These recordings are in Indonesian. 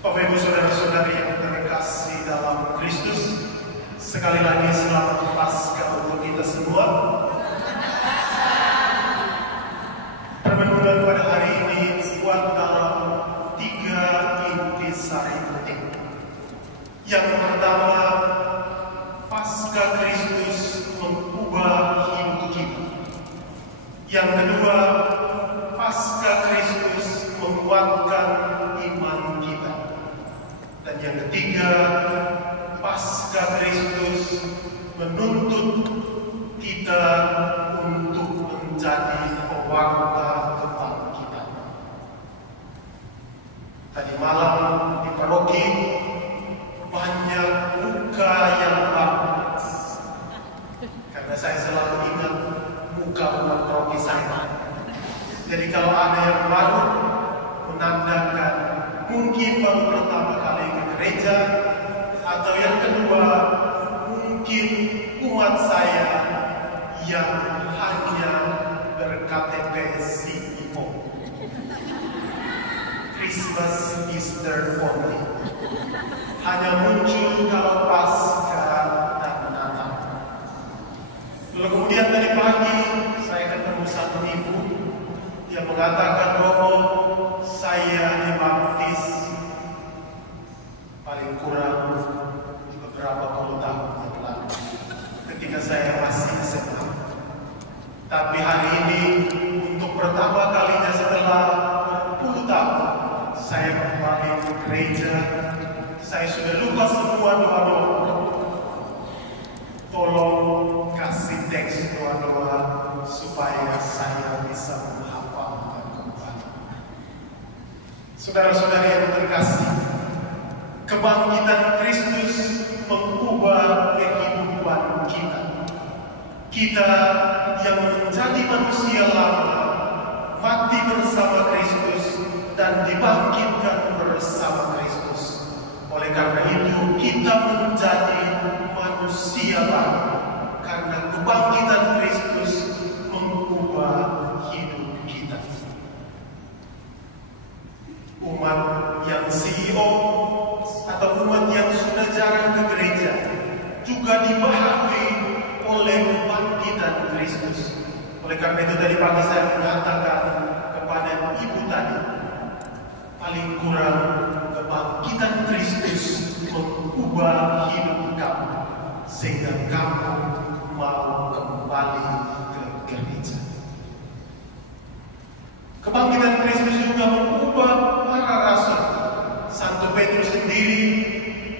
Bapak Ibu Saudara-saudari yang terkasih dalam Kristus, sekali lagi selamat Paskah untuk kita semua. Permenungan pada hari ini dibuat dalam 3 intisari penting. Yang pertama, Paskah Kristus mengubah hidup kita. Yang kedua, Paskah Kristus menguatkan iman kita. Dan yang ketiga, Paskah Kristus menuntut kita untuk menjadi pewarta kebangkitan. Tadi malam di paroki banyak muka yang baru, karena saya selalu ingat muka umat paroki saya. Jadi kalau ada yang baru, menandakan mungkin baru pertama kali ke gereja, atau yang kedua mungkin umat saya yang hanya ber-KTP CEO. Christmas, Easter only. Hanya muncul kalau Paskah dan Natal. Lalu kemudian tadi pagi saya ketemu satu ibu yang mengatakan, "Romo, saya dibaptis paling kurang beberapa puluh tahun yang lalu ketika saya masih SMA. Tapi hari ini untuk pertama kalinya setelah berpuluh tahun saya kembali ke gereja. Saya sudah lupa semua doa-doa. Tolong kasih teks doa-doa supaya saya bisa menghafalkan kembali." Saudara-saudari yang terkasih, kebangkitan Kristus mengubah kehidupan kita. Kita yang menjadi manusia lama mati bersama Kristus dan dibangkitkan bersama Kristus. Oleh karena itu kita menjadi manusia baru karena kebangkitan Kristus mengubah hidup kita. Umat yang CEO atau umat yang sudah jarang ke gereja juga dibaharui oleh kebangkitan Kristus. Oleh karena itu tadi pagi saya mengatakan kepada ibu tadi, paling kurang kebangkitan Kristus mengubah hidup kamu sehingga kamu mau kembali ke gereja. Kebangkitan Kristus juga mengubah para rasul. Santo Petrus sendiri,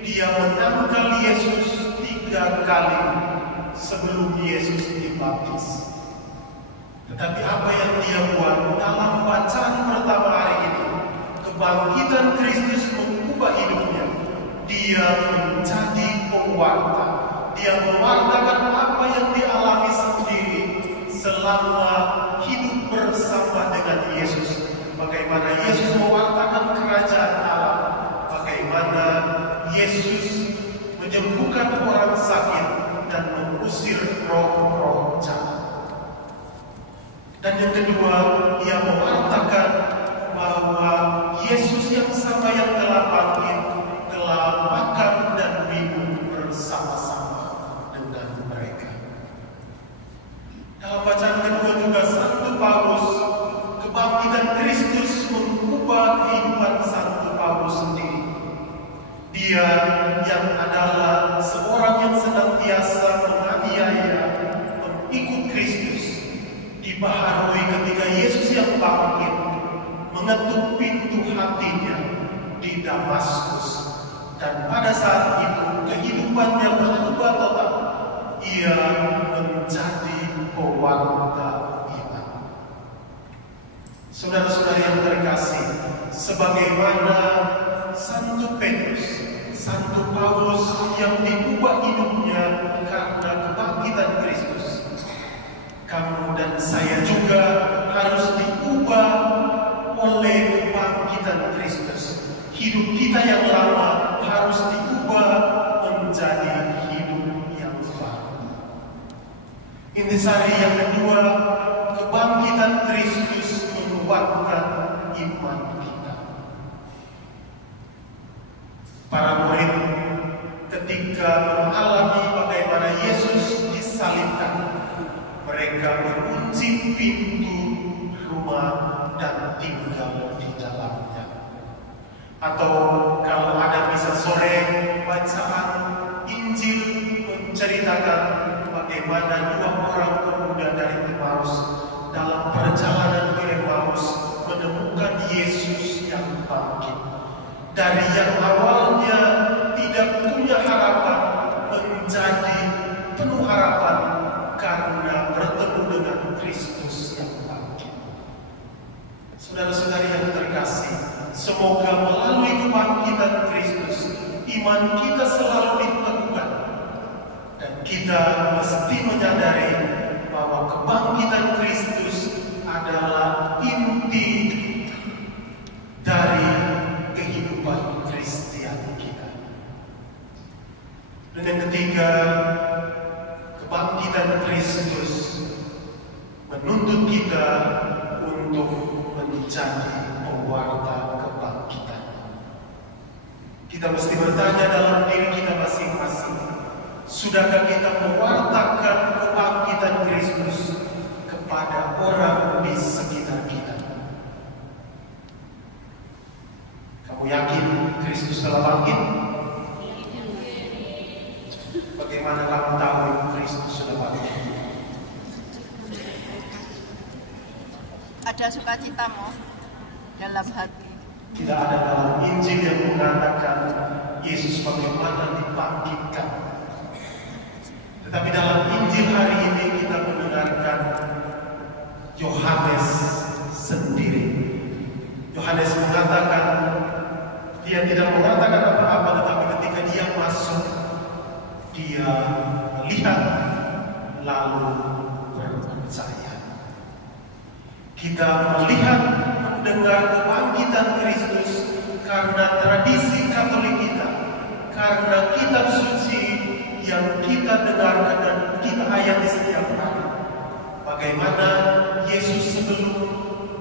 dia menangkal Yesus 3 kali sebelum Yesus dibaptis. Tetapi apa yang dia buat dalam bacaan pertama hari ini, kebangkitan Kristus mengubah hidupnya. Dia menjadi pewarta. Dia mewartakan apa yang dialami sendiri selama hidup bersama dengan Yesus. Bagaimana Yesus mewartakan kerajaan Allah, bagaimana Yesus menyembuhkan orang sakit dan mengusir roh-roh jahat. Dan yang kedua, ia mewartakan bahwa Yesus yang sama yang telah bangkit telah makan dan minum bersama-sama dengan mereka. Dalam bacaan kedua juga Santo Paulus, kebangkitan Kristus mengubah kehidupan Santo Paulus sendiri. Dia yang adalah seorang yang senantiasa menganiaya pengikut Kristus, dibaharui ketika Yesus yang bangkit mengetuk pintu hatinya di Damaskus. Dan pada saat itu kehidupannya berubah total. Ia menjadi pewarta iman. Saudara-saudari yang terkasih, sebagaimana Santo Petrus, Santo Paulus yang diubah hidupnya karena kebangkitan Kristus, kamu dan saya juga harus diubah oleh kebangkitan Kristus. Hidup kita yang lama harus diubah menjadi hidup yang baru. Intisari yang kedua, kebangkitan Kristus menguatkan iman kita. ketika mengalami bagaimana Yesus disalibkan, mereka mengunci pintu rumah dan tinggal di dalamnya. Atau kalau ada misa sore, bacaan Injil menceritakan bagaimana dua orang pemuda dari Emmaus dalam perjalanan ke Emmaus menemukan Yesus yang bangkit. Dari yang awalnya tidak punya harapan menjadi penuh harapan karena bertemu dengan Kristus yang bangkit. Saudara-saudari yang terkasih, semoga melalui kebangkitan Kristus, iman kita selalu diteguhkan. Dan kita mesti menyadari bahwa kebangkitan Kristus adalah inti dari kehidupan Kristian kita. Dan yang ketiga, kebangkitan Kristus menuntut kita untuk menjadi pewarta kebangkitan. Kita mesti bertanya dalam diri kita masing-masing, sudahkah kita mewartakan kebangkitan Kristus kepada orang di sekitar kita? Kamu yakin Kristus telah bangkit? Bagaimana kamu tahu Kristus sudah bangkit? Ada sukacitamu dalam hati. Tidak ada dalam Injil yang mengatakan Yesus bagaimana dibangkitkan. Tetapi dalam Injil hari ini kita mendengarkan Yohanes sendiri. Yohanes mengatakan, dia tidak mengatakan apa-apa, tetapi ketika dia masuk, dia melihat lalu percaya. Kita melihat, mendengar kebangkitan Kristus karena tradisi Katolik kita, karena kitab suci yang kita dengarkan dan kita hayati setiap hari. Bagaimana Yesus sebelum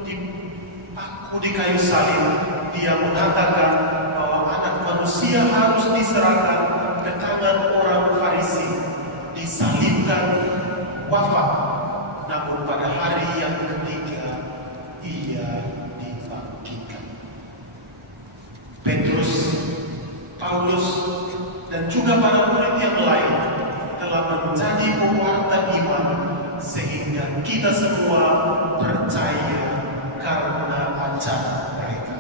dipaku di kayu salib, dia mengatakan bahwa anak manusia harus diserahkan ke tangan orang Farisi, disalibkan, wafat. Namun pada hari yang ketiga, ia dibangkitkan. Petrus, Paulus, dan juga para murid yang lain telah menjadi pewarta iman, sehingga kita semua percaya karena ajaran mereka.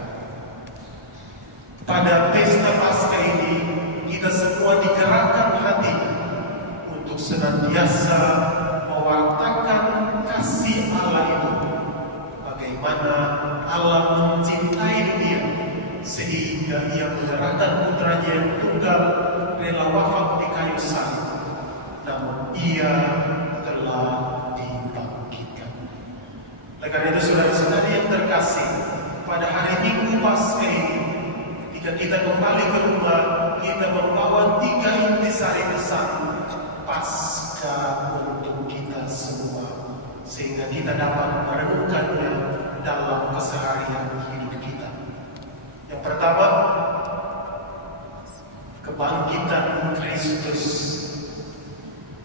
Pada pesta Paskah ini, kita semua digerakkan hati untuk senantiasa mewartakan kasih Allah itu. Bagaimana Allah mencintai dunia sehingga ia menyerahkan putranya yang tunggal rela wafat di kayu salib. Namun ia telah dibangkitkan. Oleh karena itu saudara-saudari yang terkasih, pada hari Minggu Paskah ini, ketika kita kembali ke rumah, kita membawa 3 intisari besar Paskah untuk kita semua, sehingga kita dapat merenungkannya dalam keseharian hidup kita. Yang pertama, kebangkitan Kristus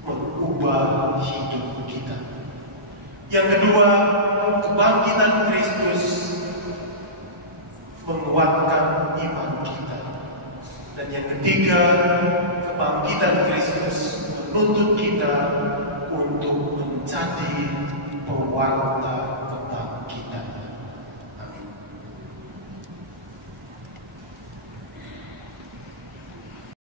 mengubah hidup kita. Yang kedua, kebangkitan Kristus menguatkan iman kita. Dan yang ketiga, kebangkitan Kristus menuntut kita untuk menjadi pewarta